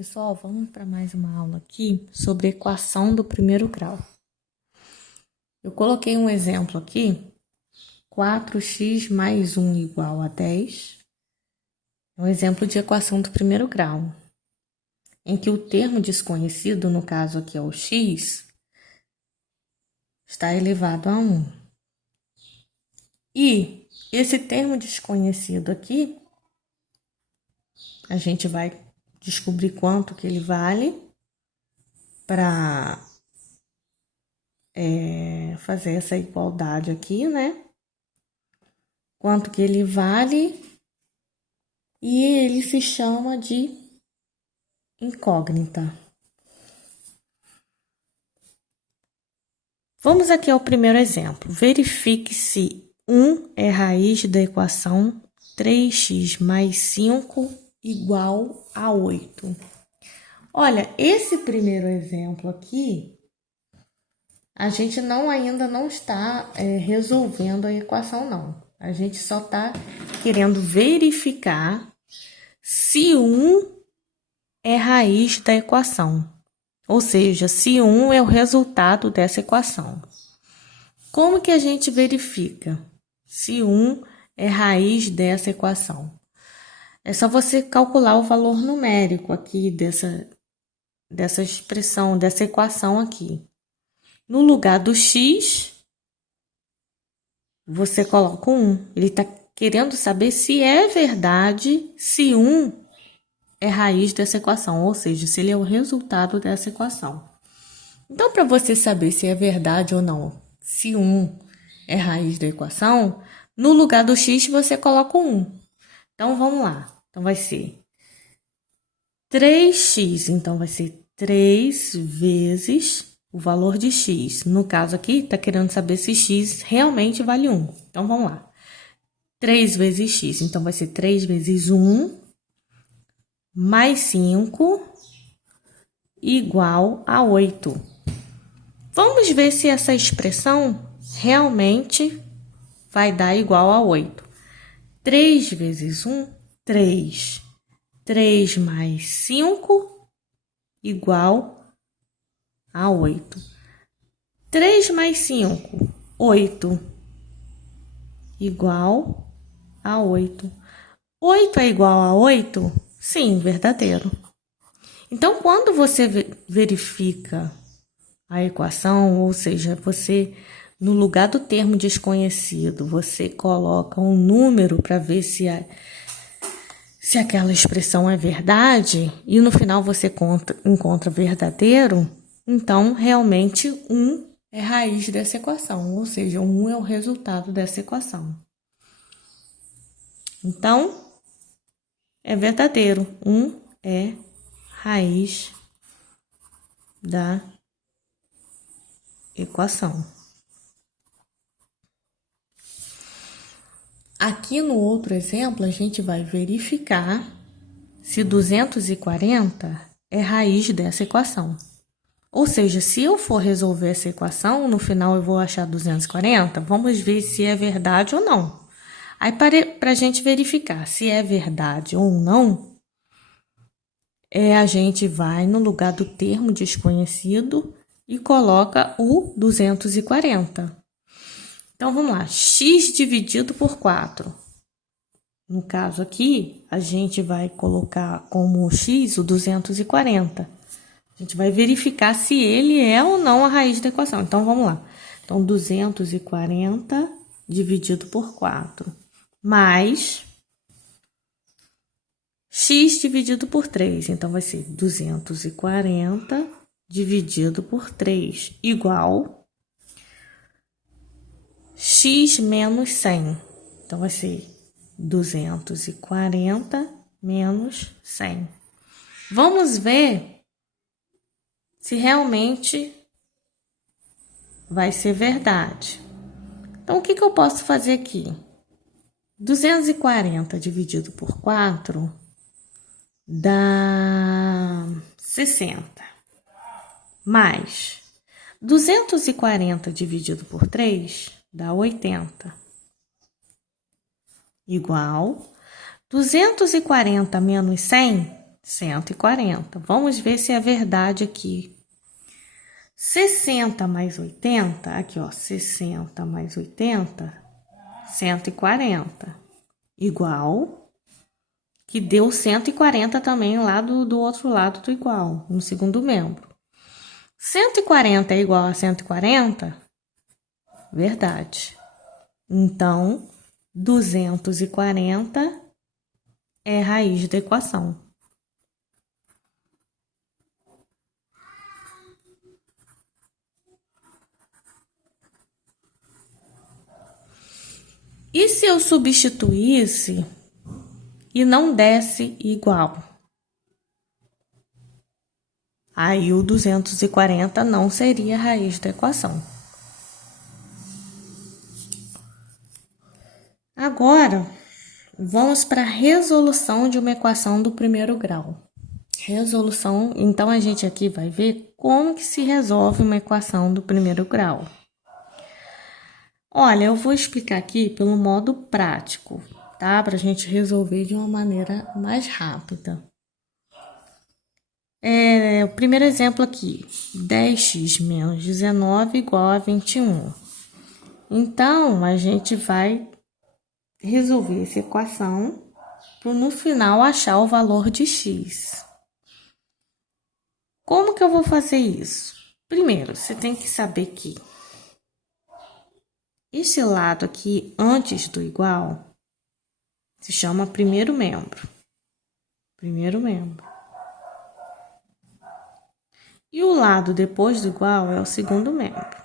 Pessoal, vamos para mais uma aula aqui sobre equação do primeiro grau. Eu coloquei um exemplo aqui, 4x mais 1 igual a 10. É um exemplo de equação do primeiro grau, em que o termo desconhecido, no caso aqui é o x, está elevado a 1. E esse termo desconhecido aqui, a gente vai descobrir quanto que ele vale para fazer essa igualdade aqui, né? Quanto que ele vale, e ele se chama de incógnita. Vamos aqui ao primeiro exemplo. Verifique se 1 é raiz da equação 3x mais 5 igual a 8. Olha, esse primeiro exemplo aqui, a gente ainda não está resolvendo a equação, não. A gente só está querendo verificar se 1 é raiz da equação. Ou seja, se 1 é o resultado dessa equação. Como que a gente verifica se 1 é raiz dessa equação? É só você calcular o valor numérico aqui dessa expressão, dessa equação aqui. No lugar do x, você coloca 1. Ele está querendo saber se é verdade, se 1 é raiz dessa equação, ou seja, se ele é o resultado dessa equação. Então, para você saber se é verdade ou não, se 1 é raiz da equação, no lugar do x você coloca 1. Então, vamos lá. Então, vai ser 3x, então vai ser 3 vezes o valor de x. No caso aqui, está querendo saber se x realmente vale 1. Então, vamos lá. 3 vezes x, então vai ser 3 vezes 1 mais 5 igual a 8. Vamos ver se essa expressão realmente vai dar igual a 8. 3 vezes 1, 3. 3 mais 5 igual a 8. 3 mais 5, 8, igual a 8. 8 é igual a 8? Sim, verdadeiro. Então, quando você verifica a equação, ou seja, você, no lugar do termo desconhecido, você coloca um número para ver se aquela expressão é verdade, e no final você encontra verdadeiro, então, realmente, 1 é raiz dessa equação, ou seja, 1 é o resultado dessa equação. Então, é verdadeiro, 1 é raiz da equação. Aqui no outro exemplo, a gente vai verificar se 240 é raiz dessa equação. Ou seja, se eu for resolver essa equação, no final eu vou achar 240, vamos ver se é verdade ou não. Aí, para a gente verificar se é verdade ou não, a gente vai no lugar do termo desconhecido e coloca o 240. Então, vamos lá. X dividido por 4. No caso aqui, a gente vai colocar como x o 240. A gente vai verificar se ele é ou não a raiz da equação. Então, vamos lá. Então, 240 dividido por 4. Mais x dividido por 3. Então, vai ser 240 dividido por 3 igual x menos 100. Então, vai ser 240 menos 100. Vamos ver se realmente vai ser verdade. Então, o que eu posso fazer aqui? 240 dividido por 4 dá 60. Mais 240 dividido por 3 dá 80. Igual 240 menos 100 140. Vamos ver se é verdade aqui. 60 mais 80, aqui ó, 60 mais 80, 140. Igual, que deu 140 também lá do outro lado do igual, no segundo membro. 140 é igual a 140? Verdade. Então, 240 é raiz da equação. E se eu substituísse e não desse igual? Aí o 240 não seria a raiz da equação. Agora, vamos para a resolução de uma equação do primeiro grau. Resolução, então a gente aqui vai ver como que se resolve uma equação do primeiro grau. Olha, eu vou explicar aqui pelo modo prático, tá? Para a gente resolver de uma maneira mais rápida. O primeiro exemplo aqui, 10x menos 19 igual a 21. Então, a gente vai resolver essa equação para no final achar o valor de x. Como que eu vou fazer isso? Primeiro, você tem que saber que esse lado aqui, antes do igual, se chama primeiro membro. Primeiro membro. E o lado depois do igual é o segundo membro.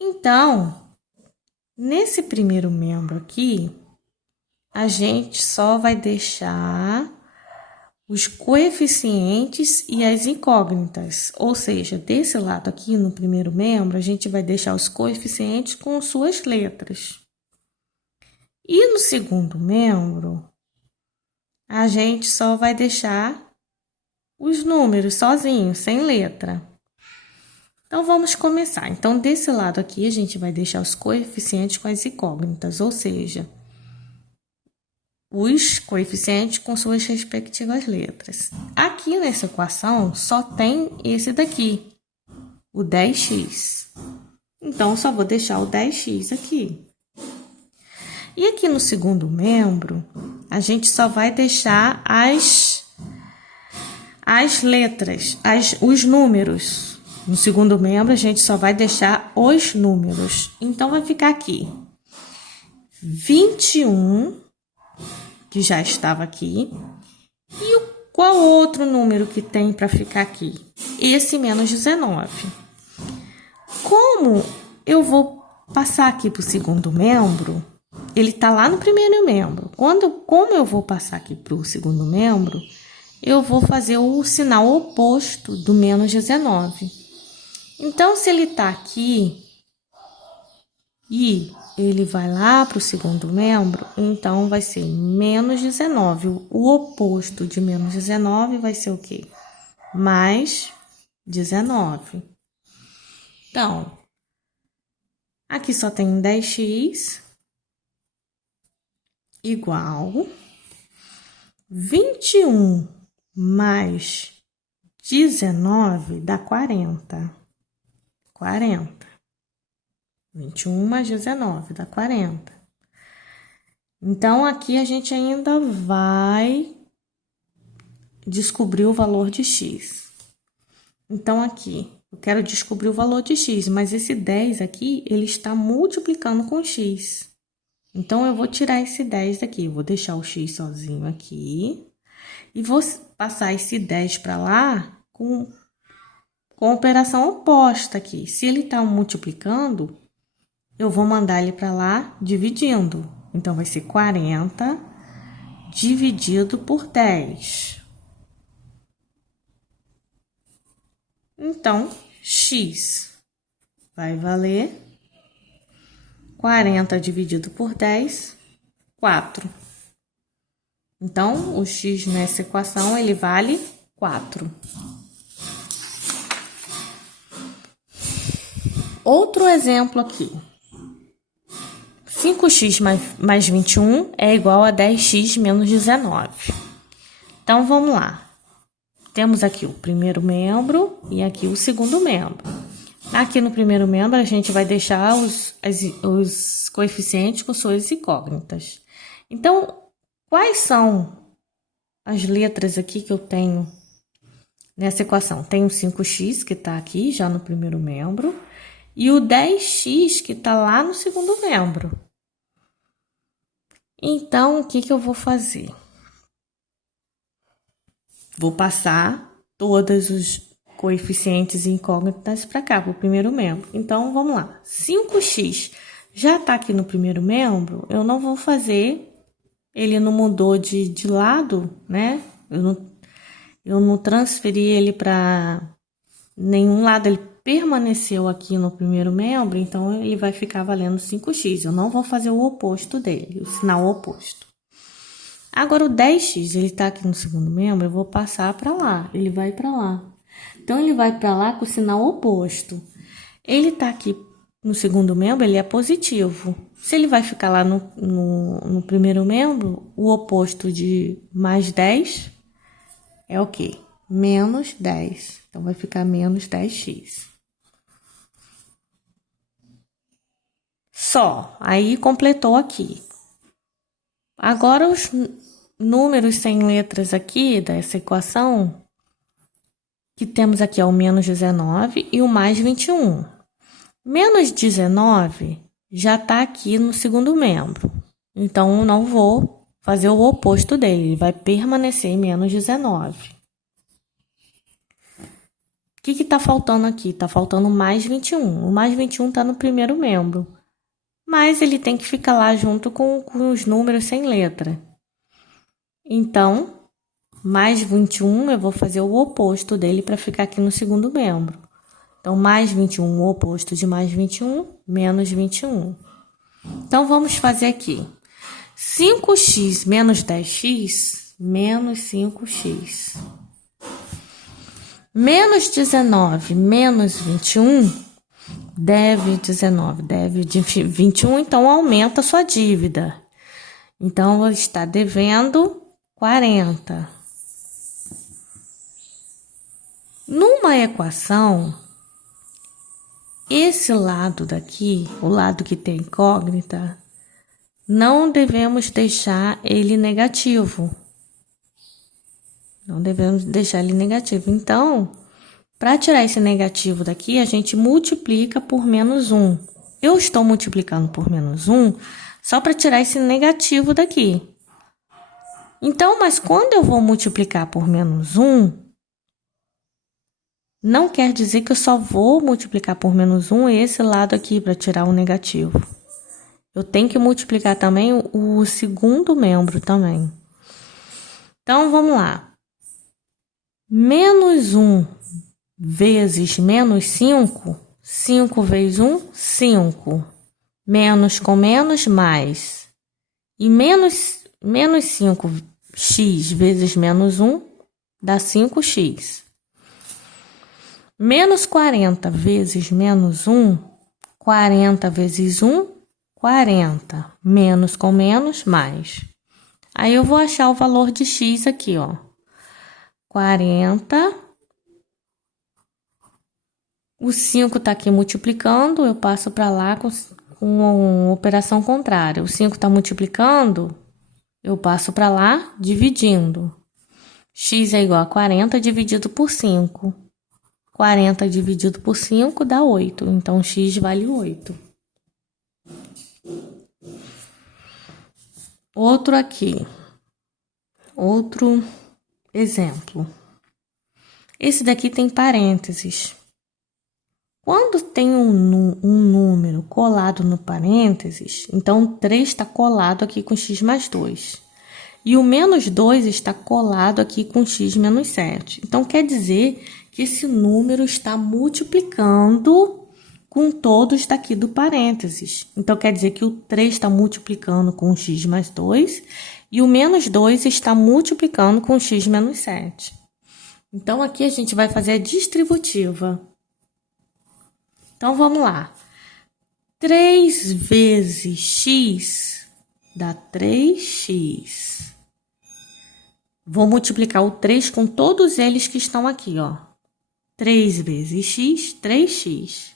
Então, nesse primeiro membro aqui, a gente só vai deixar os coeficientes e as incógnitas. Ou seja, desse lado aqui, no primeiro membro, a gente vai deixar os coeficientes com suas letras. E no segundo membro, a gente só vai deixar os números sozinhos, sem letra. Então, vamos começar. Então, desse lado aqui, a gente vai deixar os coeficientes com as incógnitas, ou seja, os coeficientes com suas respectivas letras. Aqui nessa equação, só tem esse daqui, o 10x. Então, só vou deixar o 10x aqui. E aqui no segundo membro, a gente só vai deixar as letras, os números. No segundo membro, a gente só vai deixar os números. Então, vai ficar aqui 21, que já estava aqui. E qual outro número que tem para ficar aqui? Esse menos 19. Como eu vou passar aqui para o segundo membro, ele está lá no primeiro membro. Como eu vou passar aqui para o segundo membro, eu vou fazer o sinal oposto do menos 19. Então, se ele está aqui e ele vai lá para o segundo membro, então vai ser menos 19. O oposto de menos 19 vai ser o quê? Mais 19. Então, aqui só tem 10x igual 21 mais 19 dá 40. 40. 21 mais 19 dá 40. Então, aqui a gente ainda vai descobrir o valor de x. Então, aqui, eu quero descobrir o valor de x, mas esse 10 aqui, ele está multiplicando com x. Então, eu vou tirar esse 10 daqui, vou deixar o x sozinho aqui e vou passar esse 10 para lá com operação oposta aqui. Se ele está multiplicando, eu vou mandar ele para lá dividindo. Então, vai ser 40 dividido por 10. Então, x vai valer 40 dividido por 10, 4. Então, o x nessa equação, ele vale 4. Outro exemplo aqui. 5x mais 21 é igual a 10x menos 19. Então, vamos lá. Temos aqui o primeiro membro e aqui o segundo membro. Aqui no primeiro membro, a gente vai deixar os coeficientes com suas incógnitas. Então, quais são as letras aqui que eu tenho nessa equação? Tem o 5x, que está aqui já no primeiro membro, e o 10x, que está lá no segundo membro. Então, o que eu vou fazer? Vou passar todos os coeficientes e incógnitas para cá, para o primeiro membro. Então, vamos lá. 5x já está aqui no primeiro membro, eu não vou fazer, ele não mudou de lado, né? Eu não transferi ele para nenhum lado, ele permaneceu aqui no primeiro membro, então ele vai ficar valendo 5x. Eu não vou fazer o oposto dele, o sinal oposto. Agora, o 10x, ele tá aqui no segundo membro, eu vou passar para lá, ele vai para lá. Então, ele vai para lá com o sinal oposto. Ele tá aqui no segundo membro, ele é positivo. Se ele vai ficar lá no primeiro membro, o oposto de mais 10 é o quê? Menos 10. Então, vai ficar menos 10x. Só, aí completou aqui. Agora, os números sem letras aqui dessa equação, que temos aqui é o menos 19 e o mais 21. Menos 19 já está aqui no segundo membro. Então, eu não vou fazer o oposto dele, ele vai permanecer em menos 19. O que está faltando aqui? Está faltando mais 21. O mais 21 está no primeiro membro. Mas ele tem que ficar lá junto com os números sem letra. Então, mais 21, eu vou fazer o oposto dele para ficar aqui no segundo membro. Então, mais 21, o oposto de mais 21, menos 21. Então, vamos fazer aqui. 5x menos 10x, menos 5x. Menos 19, menos 21, deve 19, deve de 21, então aumenta a sua dívida. Então, está devendo 40. Numa equação, esse lado daqui, o lado que tem incógnita, não devemos deixar ele negativo. Não devemos deixar ele negativo. Então, para tirar esse negativo daqui, a gente multiplica por menos 1. Eu estou multiplicando por menos 1 só para tirar esse negativo daqui. Então, mas quando eu vou multiplicar por menos 1, não quer dizer que eu só vou multiplicar por menos 1 esse lado aqui para tirar o negativo. Eu tenho que multiplicar também o segundo membro também. Então, vamos lá. Menos 1 vezes menos 5, 5 vezes 1, 5. Menos com menos, mais. E menos 5x vezes menos 1 dá 5x. Menos 40 vezes menos 1, 40 vezes 1, 40. Menos com menos, mais. Aí eu vou achar o valor de x aqui, ó. 40. O 5 está aqui multiplicando, eu passo para lá com uma operação contrária. O 5 está multiplicando, eu passo para lá dividindo. X é igual a 40 dividido por 5. 40 dividido por 5 dá 8, então x vale 8. Outro exemplo. Esse daqui tem parênteses. Quando tem um número colado no parênteses, então 3 está colado aqui com x mais 2. E o menos 2 está colado aqui com x menos 7. Então, quer dizer que esse número está multiplicando com todos daqui do parênteses. Então, quer dizer que o 3 está multiplicando com x mais 2 e o menos 2 está multiplicando com x menos 7. Então, aqui a gente vai fazer a distributiva. Então, vamos lá. 3 vezes x dá 3x. Vou multiplicar o 3 com todos eles que estão aqui, ó. 3 vezes x, 3x.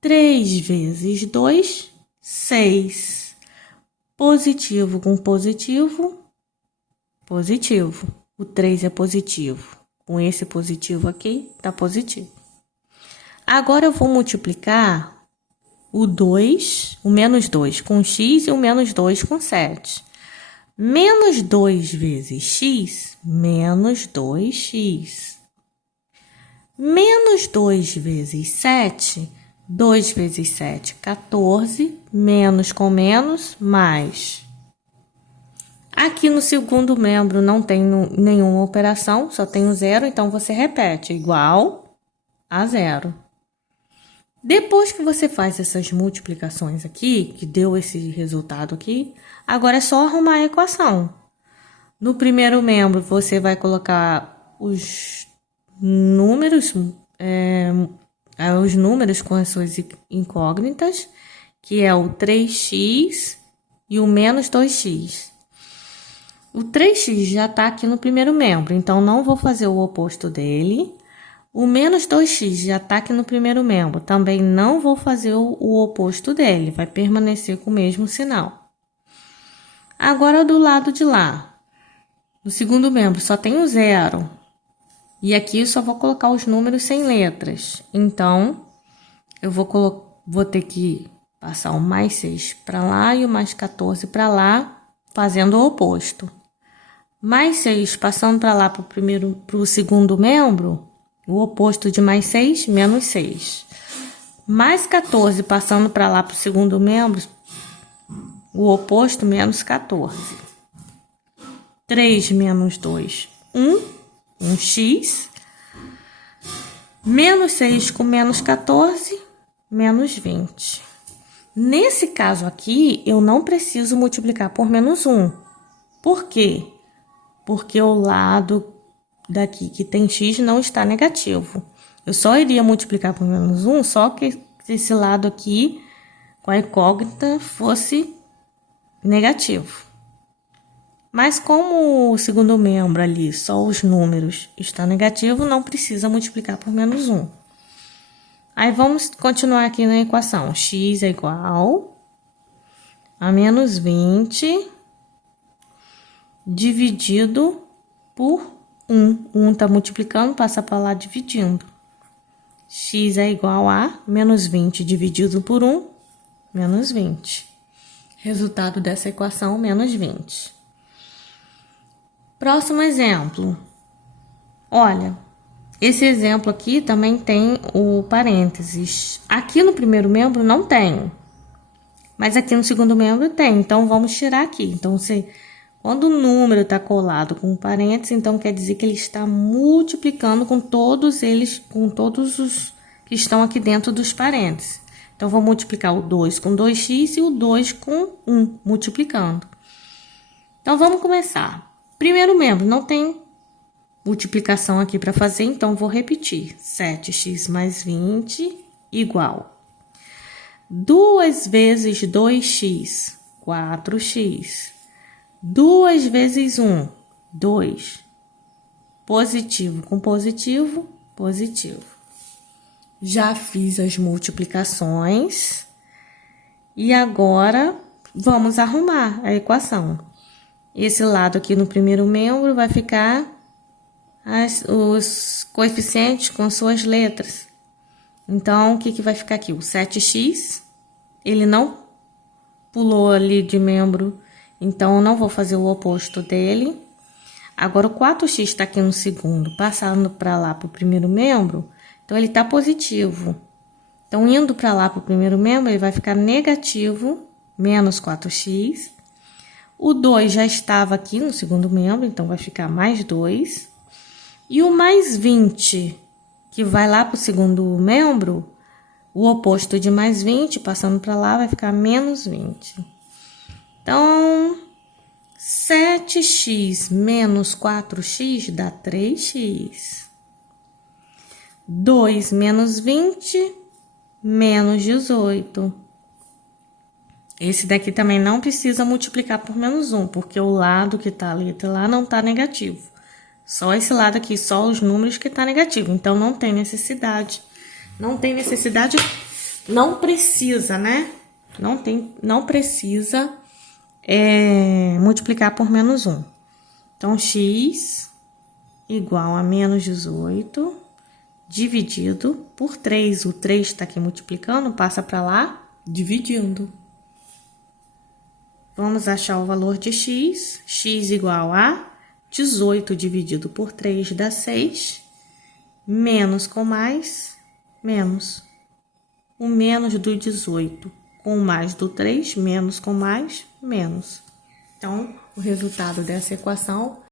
3 vezes 2, 6. Positivo com positivo, positivo. O 3 é positivo. Com esse positivo aqui, tá positivo. Agora eu vou multiplicar o 2, o menos 2 com x e o menos 2 com 7. Menos 2 vezes x, menos 2x. Menos 2 vezes 7, 2 vezes 7, 14, menos com menos, mais. Aqui no segundo membro não tem nenhuma operação, só tem o zero, então você repete, igual a zero. Depois que você faz essas multiplicações aqui, que deu esse resultado aqui, agora é só arrumar a equação. No primeiro membro, você vai colocar os números com as suas incógnitas, que é o 3x e o menos 2x. O 3x já está aqui no primeiro membro, então não vou fazer o oposto dele. O menos 2x já está aqui no primeiro membro, também não vou fazer o oposto dele, vai permanecer com o mesmo sinal. Agora, do lado de lá, no segundo membro, só tem o zero. E aqui eu só vou colocar os números sem letras. Então, eu vou ter que passar o mais 6 para lá e o mais 14 para lá, fazendo o oposto. Mais 6 passando para lá para o segundo membro, o oposto de mais 6, menos 6. Mais 14 passando para lá para o segundo membro, o oposto, menos 14. 3 menos 2, 1x. Menos 6 com menos 14, menos 20. Nesse caso aqui, eu não preciso multiplicar por menos 1. Por quê? Porque o lado daqui que tem x não está negativo. Eu só iria multiplicar por menos 1, só que esse lado aqui, com a incógnita, fosse negativo. Mas como o segundo membro ali, só os números está negativo, não precisa multiplicar por menos 1. Aí vamos continuar aqui na equação. X é igual a menos 20 dividido por 1. 1 está multiplicando, passa para lá dividindo. X é igual a menos 20 dividido por 1, menos 20. Resultado dessa equação, menos 20. Próximo exemplo. Olha, esse exemplo aqui também tem o parênteses. Aqui no primeiro membro não tem, mas aqui no segundo membro tem. Então, vamos tirar aqui. Então, quando o número está colado com parênteses, então quer dizer que ele está multiplicando com todos os que estão aqui dentro dos parênteses. Então, vou multiplicar o 2 com 2x e o 2 com 1, multiplicando. Então, vamos começar. Primeiro membro, não tem multiplicação aqui para fazer, então vou repetir. 7x mais 20 igual 2 vezes 2x, 4x. 2 vezes 1, 2. Positivo com positivo, positivo. Já fiz as multiplicações e agora vamos arrumar a equação. Esse lado aqui no primeiro membro vai ficar os coeficientes com suas letras. Então, o que vai ficar aqui? O 7x, ele não pulou ali de membro, então eu não vou fazer o oposto dele. Agora, o 4x está aqui no segundo, passando para lá para o primeiro membro, então ele está positivo. Então, indo para lá para o primeiro membro, ele vai ficar negativo, menos 4x. O 2 já estava aqui no segundo membro, então vai ficar mais 2. E o mais 20, que vai lá para o segundo membro, o oposto de mais 20, passando para lá, vai ficar menos 20. Então, 7x menos 4x dá 3x. 2 menos 20, menos 18. Esse daqui também não precisa multiplicar por menos 1, porque o lado que tá a letra lá não tá negativo. Só esse lado aqui, só os números que tá negativo. Então, não tem necessidade. Não tem necessidade, não precisa, né? Não precisa multiplicar por menos 1. Então, x igual a menos 18 dividido por 3. O 3 está aqui multiplicando, passa para lá, dividindo. Vamos achar o valor de x. X igual a 18 dividido por 3 dá 6. Menos com mais, menos. O menos do 18 com o mais do 3, menos com mais, menos. Então, o resultado dessa equação